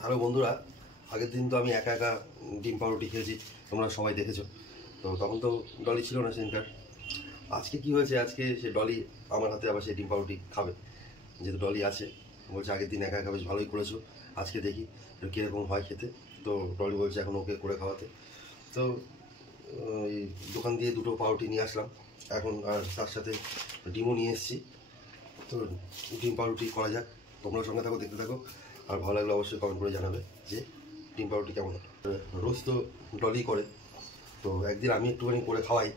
Hello বন্ধুরা, আগের দিন তো আমি একা একা ডিম পাউরুটি খেয়েছি, তোমরা সবাই দেখেছো। তো তখন তো ডলি ছিল না সেদিনকার। আজকে কি হয়েছে, আজকে সে ডলি আমার হাতে আবার সেই ডিম পাউরুটি খাবে, যেহেতু ডলি আছে। বলছে আগের দিন একা একা বেশ ভালোই করেছো, আজকে দেখি কীরকম হয় খেতে। তো ডলি বলছে এখন ওকে করে খাওয়াতে। তো ওই দোকান দিয়ে দুটো পাউরুটি নিয়ে আসলাম এখন, আর তার সাথে ডিমও নিয়ে এসেছি। তো ডিম পাউরুটি করা যাক, তোমরা সঙ্গে থাকো, দেখতে থাকো। আর ভালো লাগলে অবশ্যই কমেন্ট করে জানাবে যে ডিম পাউরুটি কেমন হয়। রোজ তো ডলি করে, তো একদিন আমি একটুখানি করে খাওয়াই।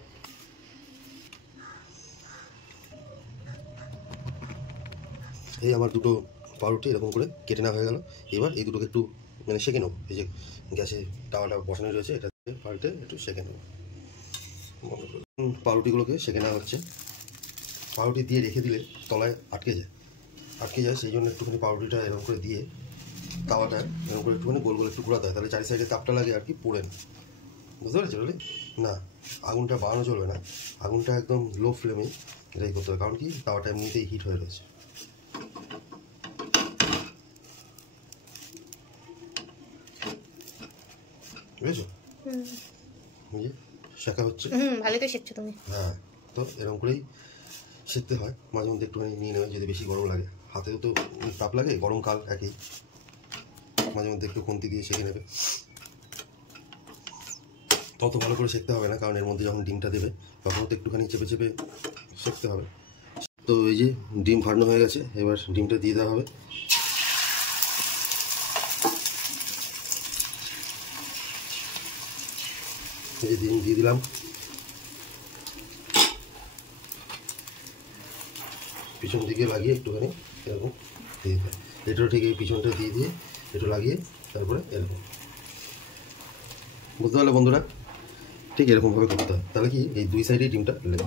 এই আমার দুটো পাউরুটি এরকম করে কেটে নেওয়া হয়ে গেল। এবার এই দুটোকে একটু মানে সেঁকে নেবো। এই যে গ্যাসে তাওয়াটা বসানো রয়েছে, এটা পাল্টে একটু সেঁকে নেবো। পাউরুটিগুলোকে সেঁকে নেওয়া হচ্ছে। পাউরুটি দিয়ে রেখে দিলে তলায় আটকে যায়, সেই জন্য একটুখানি পাউরুটিটা এরকম করে দিয়ে তাওয়াটা এরকম করে একটুখানি গোল গোল একটু ঘোরাতে হয়, তাহলে চারি সাইডে তাপটা লাগে আর কি, পোড়ে না। বুঝতে পেরেছো বলি? না, আগুনটা বাড়ানো চলবে না, আগুনটা একদম লো ফ্লেমে এটাই করতে হবে, কারণ কি তাওয়াটা এমনিতেই হিট হয়ে রয়েছে। বুঝেছো? বুঝে শেখা হচ্ছে। ভালোই তো শিখছো তুমি। হ্যাঁ, তো এরকম করেই শিখতে হয়। মাঝে মধ্যে একটুখানি নিয়ে নেবে, যদি বেশি গরম লাগে, হাতেও তো তাপ লাগে, গরমকাল একই, মাঝে মধ্যে একটু খুন্তি দিয়ে শেখে নেবে। তত ভালো করে শিখতে হবে না, কারণ এর মধ্যে যখন ডিমটা দেবে তখন তো একটুখানি চেপে চেপে শিখতে হবে। তো এই যে ডিম ফাটানো হয়ে গেছে, এবার ডিমটা দিয়ে দেওয়া হবে। এই যে ডিম দিয়ে দিলাম, পিছন দিকে লাগিয়ে একটুখানি এরকম দিয়ে দিতে হয়। এটাও ঠিক এই পিছনটা দিয়ে দিয়ে একটু লাগিয়ে তারপরে এরকম, বুঝতে পারলে বন্ধুরা? ঠিক এরকমভাবে করতে হয়, তাহলে কি এই দুই সাইডেই ডিমটা লেগে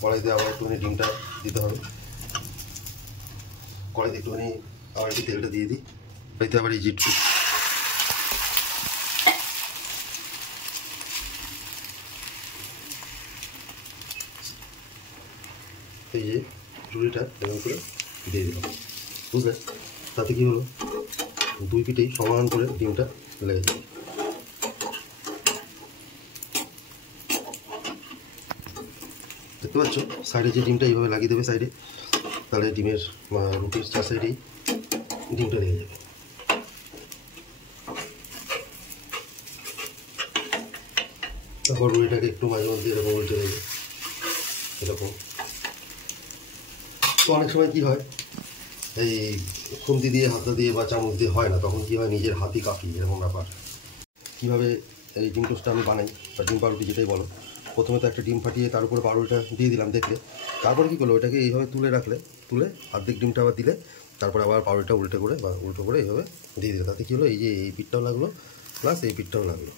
কড়াইতে আবার একটুখানি ডিমটা দিতে হবে। কড়াইতে একটুখানি আবার একটু তেলটা দিয়ে দিই, কড়াইতে আবার এই যে এই যে ঝুড়িটা এরকম করে দিয়ে দিলাম, বুঝলে? তাতে কি হলো, দুই পিঠেই সমান করে ডিমটা লেগে যাবে। দেখতে পাচ্ছ সাইডে যে ডিমটা এইভাবে লাগিয়ে দেবে সাইডে, তাহলে ডিমের রুটির চার সাইডেই ডিমটা লেগে যাবে। তারপর রুটিটাকে একটু মাঝে মধ্যে এরকম উল্টে দেবে, এরকম। তো অনেক সময় কি হয়, এই খুন্তি দিয়ে হাতা দিয়ে বা চামচ দিয়ে হয় না, তখন কি হয় নিজের হাতই কাঁপি, এরকম ব্যাপার। কীভাবে এই ডিম টোস্টটা আমি বানাই, বা ডিম পাউরুটি যেটাই বলো, প্রথমে তো একটা ডিম ফাটিয়ে তার উপরে পাউরুটিটা দিয়ে দিলাম দেখলে, তারপরে কী করলো, ওইটাকে এইভাবে তুলে রাখলে, তুলে অর্ধেক ডিমটা আবার দিলে, তারপরে আবার পাউরুটিটা উল্টে করে বা উল্টো করে এইভাবে দিয়ে দিলে, তাতে কী হলো, এই যে এই পিঠটাও লাগলো প্লাস এই পিঠটাও লাগলো।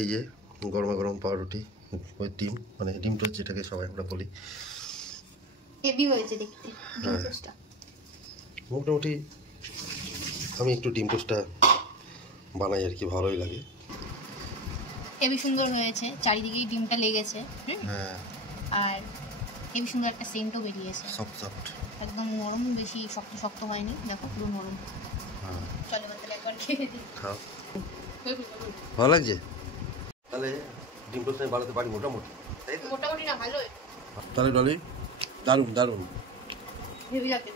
এই যে গরমা গরম পাউরুটি, ওই ডিম মানে ডিম টোস্ট যেটাকে সবাই আমরা বলি, হেভি হয়েছে দেখতে ডিম টোস্টটা। মোটামুটি আমি একটু ডিম টোস্টটা বানাই আর কি, ভালোই লাগে। হেভি সুন্দর হয়েছে, চারিদিকেই ডিমটা লেগেছে। হ্যাঁ, আর হেভি সুন্দর একটা সেন্টও বেরিয়েছে, সফট সফট, একদম নরম, বেশি শক্ত শক্ত হয়নি, দেখো পুরো নরম। হ্যাঁ, চলো তাহলে একবার খেয়ে দিই। খাও, ভালো লাগছে। তাহলে ডিম টোস্ট আমি বানাতে পারি মোটামুটি, তাই তো? মোটামুটি না, ভালোই। তাহলে ডলি দারুণ দারুণ হেভি লাগছে।